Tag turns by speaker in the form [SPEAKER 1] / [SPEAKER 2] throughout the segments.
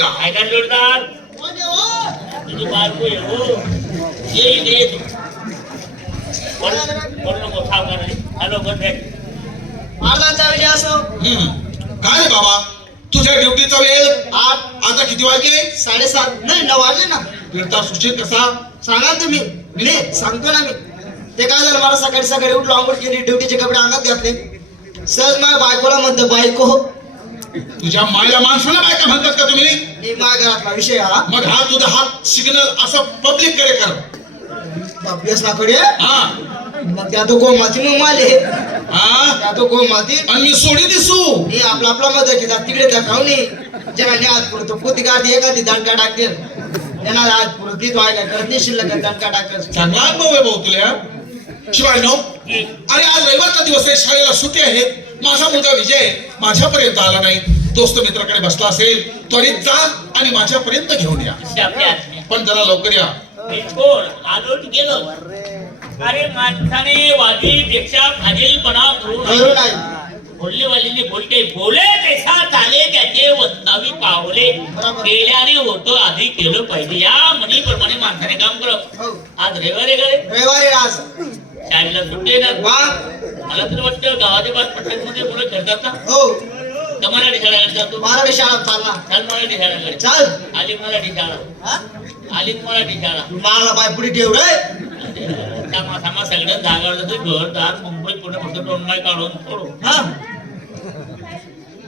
[SPEAKER 1] गेला.
[SPEAKER 2] काय काय जोडदार तुझी बायको आहे हो. ये इथे ये तू. कोण कोण नको सावकार हॅलो कॉन्ट्रॅक्ट
[SPEAKER 3] महाराजांचा विजय असो
[SPEAKER 1] हम्म. काय रे बाबा? तुझ्या ड्युटीचा वेळ आठ आता किती वाजले?
[SPEAKER 3] साडेसात. नाही नऊ वाजले ना.
[SPEAKER 1] फिरता सुशील कसा?
[SPEAKER 3] सांगा ना तुम्ही. मी सांगतो ना मी. ते काय झालं मला सकाळी सकाळी उठलो आंघोळ केली ड्युटीचे कपडे अंगात घातले. सहज माझ्या बायकोला म्हणतो बायको
[SPEAKER 1] तुझ्या मायला माणसाला बायका म्हणतात का तुम्ही?
[SPEAKER 3] मी घरातला विषय हा.
[SPEAKER 1] मग हा तुझा हात सिग्नल असं पब्लिककडे कर.
[SPEAKER 3] अभ्यास नाकडे
[SPEAKER 1] हा.
[SPEAKER 3] मग त्या तो गोमाती मग माले.
[SPEAKER 1] हा.
[SPEAKER 3] त्या तो गोमाती.
[SPEAKER 1] आणि मी सोडी दिसू.
[SPEAKER 3] मी आपला आपला मदत घेतात तिकडे त्या खाऊनी. जेव्हा आज पुरतो पोती काढते एखादी दणका टाकते. त्यांना आज पुरत करत नाही शिल्लक दणका टाकत.
[SPEAKER 1] चांगला अनुभव आहे भाऊ तुला. शिवाय नो अरे आज रविवारचा दिवस आहे शाळेला सुट्टी आहे. माझा मुलगा विजय माझ्यापर्यंत आला नाही. दोस्त मित्राकडे बसला असेल त्वरित जा आणि माझ्यापर्यंत घेऊन या. पण जरा लवकर या.
[SPEAKER 2] गेलो. अरे माणसाने करू
[SPEAKER 3] नाही
[SPEAKER 2] बोलते बोले तैसा चाले त्याचे वत्तावी पावले. केल्याने होतं आधी केलं पाहिजे. या म्हणीप्रमाणे माणसाने काम करत
[SPEAKER 3] हो.
[SPEAKER 2] आज रविवार
[SPEAKER 3] रविवारी आज.
[SPEAKER 2] शाळेला सुट्टी ना? मला तर वाटतं गावाच्या पट्ट्यांमध्ये मुलं खेळतात ना.
[SPEAKER 3] हो.
[SPEAKER 2] मराठी शाळेकडे जातो.
[SPEAKER 3] मराठी शाळा चालला
[SPEAKER 2] चाल मराठी शाळेकडे
[SPEAKER 3] चाल.
[SPEAKER 2] आली मराठी शाळा.
[SPEAKER 3] हा?
[SPEAKER 2] आली मराठी शाळा.
[SPEAKER 3] मला बाय पुढे ठेव रे.
[SPEAKER 2] थांबा थांबा सगळं जागा घर दार मुंबई पुणे फक्त नाही काढून सोडू.
[SPEAKER 3] हा.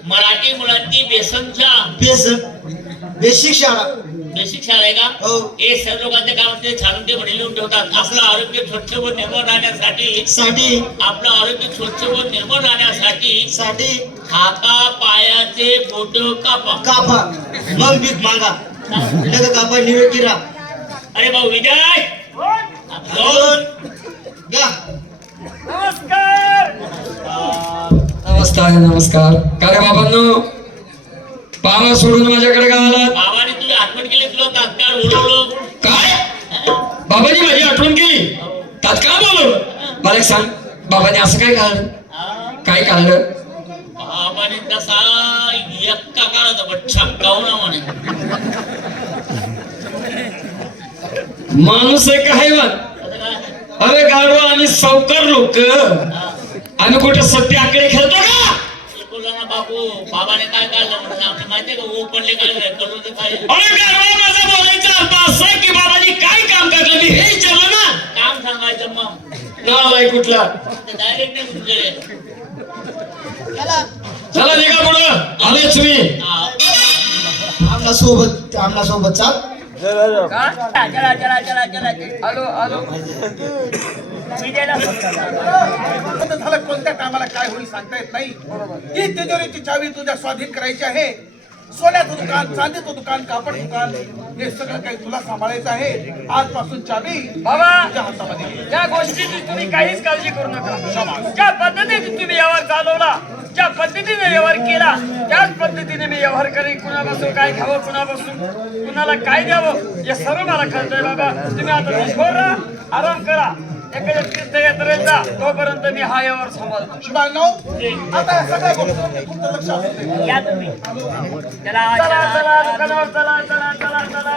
[SPEAKER 2] मराठी मुलांची बेसनच्या
[SPEAKER 3] बेस बेसिक शाळा.
[SPEAKER 2] बेसिक शाळा आहे का?
[SPEAKER 3] हो.
[SPEAKER 2] हे सर्व लोकांच्या गावात छान ते म्हणे लिहून ठेवतात. आपलं आरोग्य स्वच्छ व निर्मळ राहण्यासाठी
[SPEAKER 3] साठी.
[SPEAKER 2] आपलं आरोग्य स्वच्छ व निर्मळ राहण्यासाठी
[SPEAKER 3] साठी.
[SPEAKER 2] हाता पायाचे बोट कापा.
[SPEAKER 3] कापा. मग भीक मागा. लग कापा निवे किरा
[SPEAKER 2] अरे भाऊ विजय!
[SPEAKER 3] दोन घ्या
[SPEAKER 4] नमस्कार नमस्कार. काय रे बाबांनो? पारा सोडून माझ्याकडे का आलात?
[SPEAKER 2] केली तुला तात्काळ उडवलं
[SPEAKER 4] काय? बाबांनी माझी आठवण केली. तात्काळ बोलवलं. मला एक सांग बाबांनी असं काय काढलं? काय काढलं
[SPEAKER 2] बाबाने तसा काढत म्हणे?
[SPEAKER 4] माणूस आहे
[SPEAKER 2] असं काय?
[SPEAKER 4] अरे गाडवा आम्ही सावकार लोक. आम्ही कुठे सत्य आकडे खेळतो का?
[SPEAKER 2] ना बाबू बाबाने काय काढलं म्हणून आमची माहितीये का? ओ पडले काय करून ते
[SPEAKER 4] माझा बोलायचा अर्थ असा आहे की बाबांनी काय काम काढलं मी हे विचारलं ना.
[SPEAKER 2] काम सांगायचं मग.
[SPEAKER 4] नाव आहे कुठला?
[SPEAKER 2] ते डायरेक्ट नाही सुचले
[SPEAKER 4] चला. निघा पुढं. आले तुम्ही
[SPEAKER 3] आमना सोबत आमना सोबत चाल.
[SPEAKER 2] चला चला चला चला
[SPEAKER 5] झालं कोणत्या कामाला काय होईल सांगता येत नाही. ही तिजोरीची चावी तुझ्या स्वाधीन करायची आहे. सोन्याचं दुकान चांदीचं दुकान कापड दुकान हे सगळं काही तुला सांभाळायचं आहे. आजपासून चावी
[SPEAKER 6] बाबा
[SPEAKER 5] तुझ्या हातामध्ये.
[SPEAKER 6] त्या गोष्टीची तुम्ही काहीच काळजी करू नका. ज्या पद्धतीने तुम्ही व्यवहार चालवला ज्या पद्धतीने व्यवहार केला त्याच पद्धतीने मी व्यवहार करेन. कुणापासून काय घ्यावं कुणापासून कुणाला काय द्यावं हे सर्व मला कळतंय बाबा. तुम्ही आता राहा आराम करा. एखाद्या जा तोपर्यंत मी हा व्यवहार सांभाळतो.
[SPEAKER 5] आता या सगळ्या गोष्टी तुमचं लक्ष असू दे
[SPEAKER 2] या तुम्ही. चला
[SPEAKER 6] चला.
[SPEAKER 2] चला
[SPEAKER 6] चला दुकानावर चला चला चला चला.